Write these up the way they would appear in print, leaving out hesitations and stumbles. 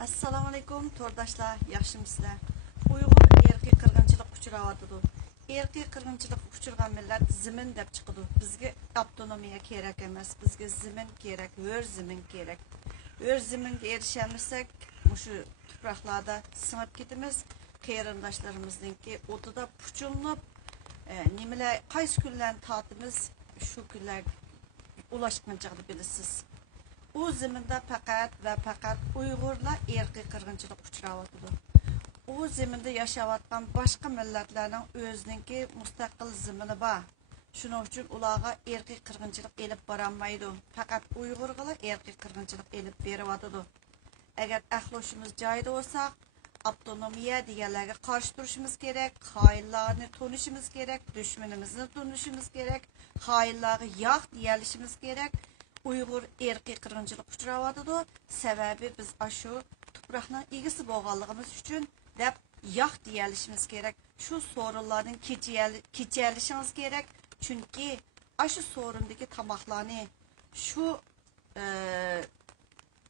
Assalamu alaykum tordaşlar, yaxşımısızlar? Uyghur erki qırğınçılıq uçurawatıdı. Erki qırğınçılıq uçurgan millet zimin dep çıkıdı. Bizge avtonomiya kerek emas, bizge zimin kerek, hör zimin kerek. Hör ziminge erişemizsek, muşu tupraqlarda sınıp ketimiz, qeyrindaşlarımızdınki otuda puçulunub, nimeler, qaysı günlerini tatımız, şu günler ulaşqıncağı bilisiz. O zeminde fakat ve fakat Uygurlar erki qırğınçılıq uçurawatıdı. O zeminde yaşayatqan başqa milletlerinin özününki müstakil zemini var. Şunun üçün ularga erki qırğınçılıq elip baranmaydı. Fakat Uygurlar erki qırğınçılıq elip beriwatıdı. Eğer əxloşumuz joyida olsaq, avtonomiya deganlarga qarshi turishimiz kerak, xoinlarni tanishimiz kerak, düşmanimizni tanishimiz kerak, xoinlarga yo'q deyishimiz kerak. Uyghur erki qırğınçılıq uçurawatıdı. Sebebi biz aşu tupraqның egisi bo'lganligimiz uchun deb yo'q deyishimiz kerak. Şu sorunlardan keçerlişimiz kerak. Çünkü aşu sorundaki tamaqlarni, şu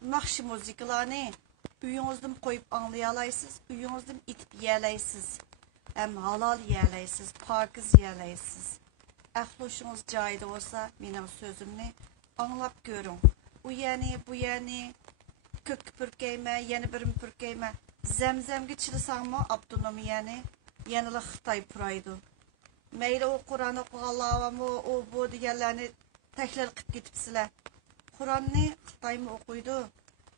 naqshi muzikalarni uyingizdan qo'yib anglayalaysiz, uyingizdan itib yeyalaysiz. Hem halal yeyalaysiz, pokiz yeyalaysiz. Əxloşunuz joyida olsa, mening so'zimni anlap görün. Bu yani kök pürkeyme, yeni birim pürkeyme. Zemzemge çilisanma avtonomiyani yanılı Xitay puraydı. Meyli o Kur'an okuğallavamı, o bu diğerlerini tehlil qıp getipsiler. Kur'an'ni Xitay mı okuydu?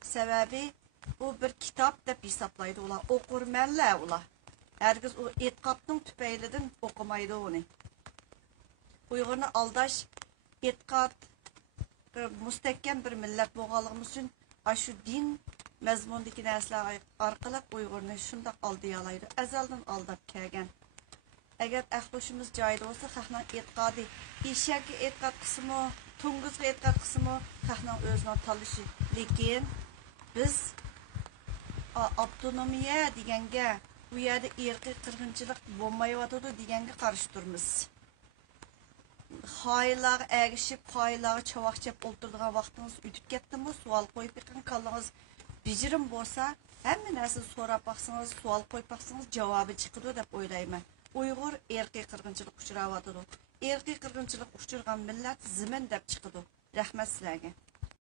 Sebebi o bir kitap dep hesaplaydı ola. Okurmenler ola. Herkes o etkatның tüpeylidin okumaydı onu. Uygur'unu aldaş etkat müstehkem bir millet bo'lganligimiz uchun shu din mazmundagi narsalar orqali Uyg'urni shundoq aldayalaydi. Azaldan aldab kelgan. Agar ahloshimiz joyida bo'lsa, xalqning e'tiqodi, eshakka e'tiqod qismi, to'ng'izga e'tiqod qismi xalqning o'zining tanlashi. Lekin biz avtonomiya deganga, bu yerda erki qirg'inchilik bo'lmayotdi deganga qarshi turmiz. Xoinlarga ergishib, xoinlarga chavoq chep o'ltiradigan vaqtingiz o'tib ketdimi? Savol qo'yib beqing, kallangiz bijirim bo'lsa, hamma narsani so'rab baqsangiz, savol qo'yib baqsangiz javobi chiqadi deb o'ylayman. Uyg'ur erki qirg'inchilik uchirayotir. Erki qirg'inchilik uchirgan millat zimin deb chiqadi. Rahmat sizlarga.